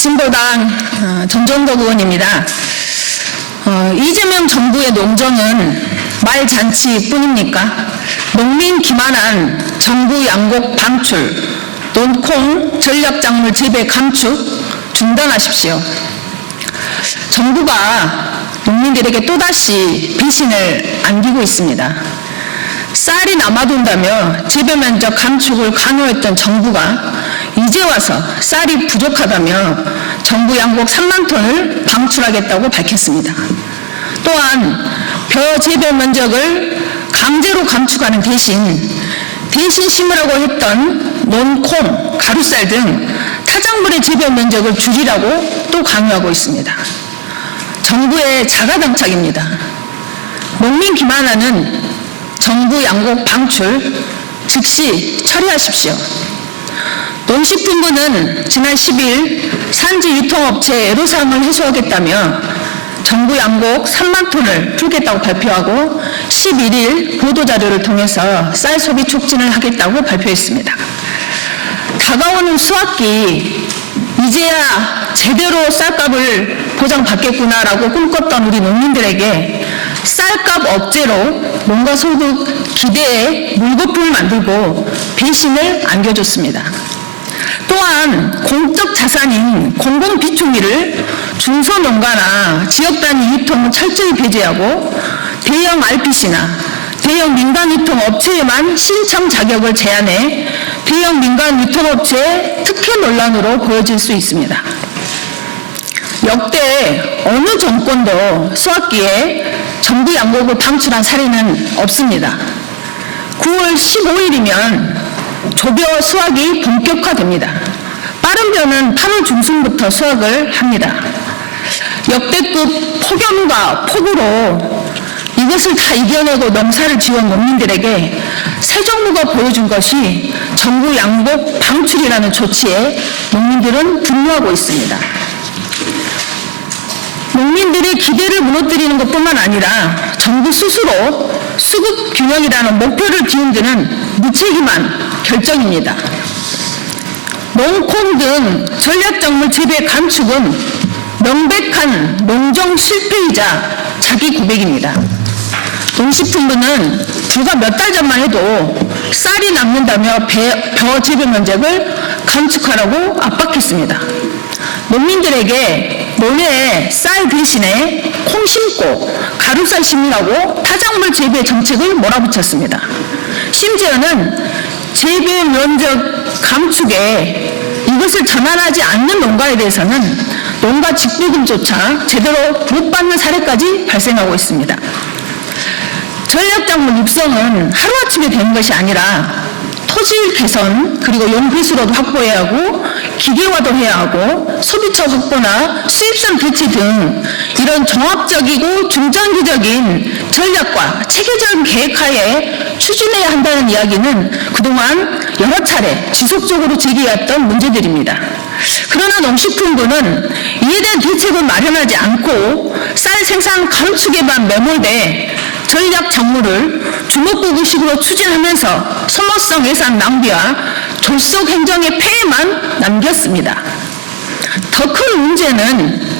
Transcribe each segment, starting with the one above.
진보당 전정덕 의원입니다. 이재명 정부의 농정은 말잔치뿐입니까? 농민 기만한 정부 양곡 방출, 논콩 전략작물 재배 감축 중단하십시오. 정부가 농민들에게 또다시 배신을 안기고 있습니다. 쌀이 남아돈다며 재배 면적 감축을 강요했던 정부가 이제 와서 쌀이 부족하다며 정부 양곡 3만 톤을 방출하겠다고 밝혔습니다. 또한 벼 재배 면적을 강제로 감축하는 대신 심으라고 했던 논콩, 가루쌀 등 타작물의 재배 면적을 줄이라고 또 강요하고 있습니다. 정부의 자가당착입니다. 농민 기만하는 정부 양곡 방출 즉시 처리하십시오. 농식품부는 지난 10일 산지 유통업체 애로사항을 해소하겠다며 정부 양곡 3만 톤을 풀겠다고 발표하고 11일 보도자료를 통해서 쌀 소비 촉진을 하겠다고 발표했습니다. 다가오는 수확기 이제야 제대로 쌀값을 보장받겠구나라고 꿈꿨던 우리 농민들에게 쌀값 억제로 농가 소득 기대에 물거품을 만들고 배신을 안겨줬습니다. 또한 공적 자산인 공공비축미를 중소농가나 지역단위 유통은 철저히 배제하고 대형 RPC나 대형 민간 유통업체에만 신청 자격을 제한해 대형 민간 유통업체의 특혜 논란으로 보여질 수 있습니다. 역대 어느 정권도 수확기에 정부 양곡을 방출한 사례는 없습니다. 9월 15일이면 조벼 수확이 본격화됩니다. 빠른 벼는 8월 중순부터 수확을 합니다. 역대급 폭염과 폭우로 이것을 다 이겨내고 농사를 지은 농민들에게 새 정부가 보여준 것이 정부 양곡 방출이라는 조치에 농민들은 분노하고 있습니다. 농민들의 기대를 무너뜨리는 것뿐만 아니라 정부 스스로 수급 균형이라는 목표를 뒤흔드는 무책임한 결정입니다. 농콩 등 전략작물 재배 감축은 명백한 농정 실패이자 자기 고백입니다. 농식품부는 불과 몇 달 전만 해도 쌀이 남는다며 벼 재배 면적을 감축하라고 압박했습니다. 농민들에게 논에 쌀 대신에 콩 심고 가루쌀 심으라고 타작물 재배 정책을 몰아붙였습니다. 심지어는 재배 면적 감축에 이것을 전환하지 않는 농가에 대해서는 농가 직불금조차 제대로 못 받는 사례까지 발생하고 있습니다. 전략작물 육성은 하루아침에 되는 것이 아니라 토질 개선 그리고 용비수로도 확보해야 하고 기계화도 해야 하고 소비처 확보나 수입선 대체 등 이런 종합적이고 중장기적인 전략과 체계적인 계획하에 추진해야 한다는 이야기는 그동안 여러 차례 지속적으로 제기해왔던 문제들입니다. 그러나 농식품부는 이에 대한 대책을 마련하지 않고 쌀 생산 감축에만 매몰돼 전략 작물을 주먹구구식으로 추진하면서 소모성 예산 낭비와 졸속 행정의 폐해만 남겼습니다. 더 큰 문제는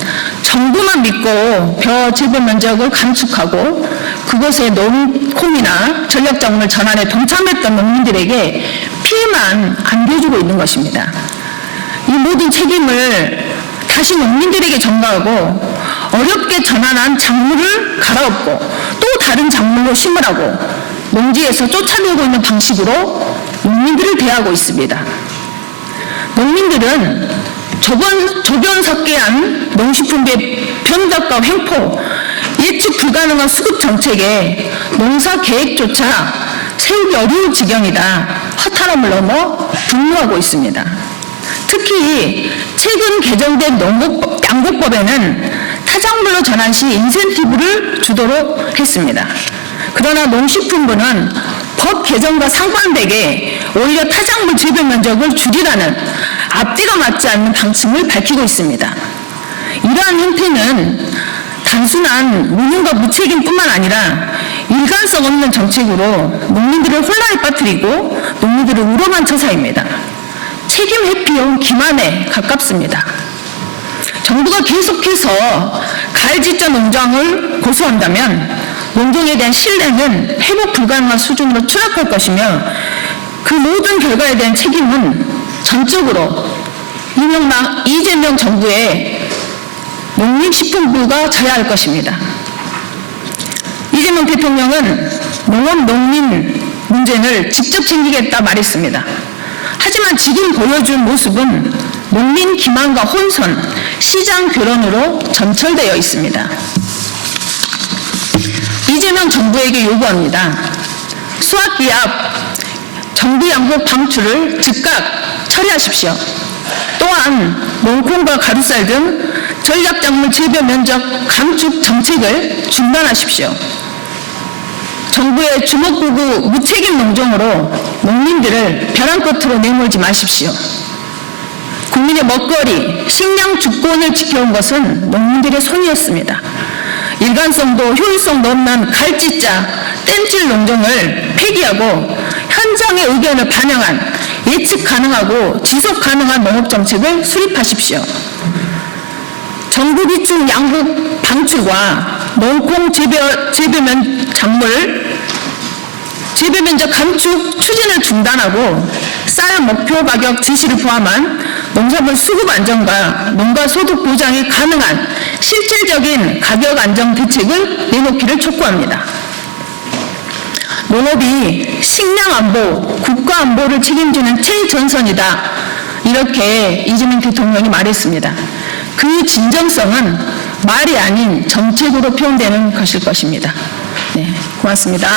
정부만 믿고 벼 재배 면적을 감축하고 그것에 농콩이나 전략 작물 전환에 동참했던 농민들에게 피해만 안겨주고 있는 것입니다. 이 모든 책임을 다시 농민들에게 전가하고 어렵게 전환한 작물을 갈아엎고 또 다른 작물로 심으라고 농지에서 쫓아내고 있는 방식으로 농민들을 대하고 있습니다. 농민들은 조변석계한 농식품의 변덕과 횡포, 예측 불가능한 수급 정책에 농사 계획조차 세우기 어려운 지경이다. 허탈함을 넘어 분노하고 있습니다. 특히 최근 개정된 양곡법에는 타작물로 전환 시 인센티브를 주도록 했습니다. 그러나 농식품부는 법 개정과 상반되게 오히려 타작물 재배 면적을 줄이라는 앞뒤가 맞지 않는 방침을 밝히고 있습니다. 이러한 형태는 단순한 무능과 무책임뿐만 아니라 일관성 없는 정책으로 농민들을 혼란에 빠뜨리고 농민들을 우롱한 처사입니다. 책임 회피용 기만에 가깝습니다. 정부가 계속해서 가을지자 농장을 고수한다면 농정에 대한 신뢰는 회복 불가능한 수준으로 추락할 것이며 그 모든 결과에 대한 책임은 전적으로 이재명 정부의 농림식품부가 져야 할 것입니다. 이재명 대통령은 농업 농민 문제를 직접 챙기겠다 말했습니다. 하지만 지금 보여준 모습은 농민 기만과 혼선, 시장 교란으로 점철되어 있습니다. 이재명 정부에게 요구합니다. 수확기압 정부 양곡 방출을 즉각 처리하십시오. 또한 농콩과 가루쌀 등 전략작물 재배 면적 감축 정책을 중단하십시오. 정부의 주먹구구 무책임 농정으로 농민들을 벼랑 끝으로 내몰지 마십시오. 국민의 먹거리, 식량 주권을 지켜온 것은 농민들의 손이었습니다. 일관성도 효율성도 없는 갈지자, 땜질 농정을 폐기하고 현장의 의견을 반영한 예측 가능하고 지속 가능한 농업정책을 수립하십시오. 정부 비축 양국 방출과 농콩 재배 면적 감축 추진을 중단하고 쌀 목표 가격 지시를 포함한 농산물 수급 안정과 농가 소득 보장이 가능한 실질적인 가격 안정 대책을 내놓기를 촉구합니다. 농업이 식량 안보, 국가 안보를 책임지는 최전선이다. 이렇게 이재명 대통령이 말했습니다. 그 진정성은 말이 아닌 정책으로 표현되는 것일 것입니다. 네, 고맙습니다.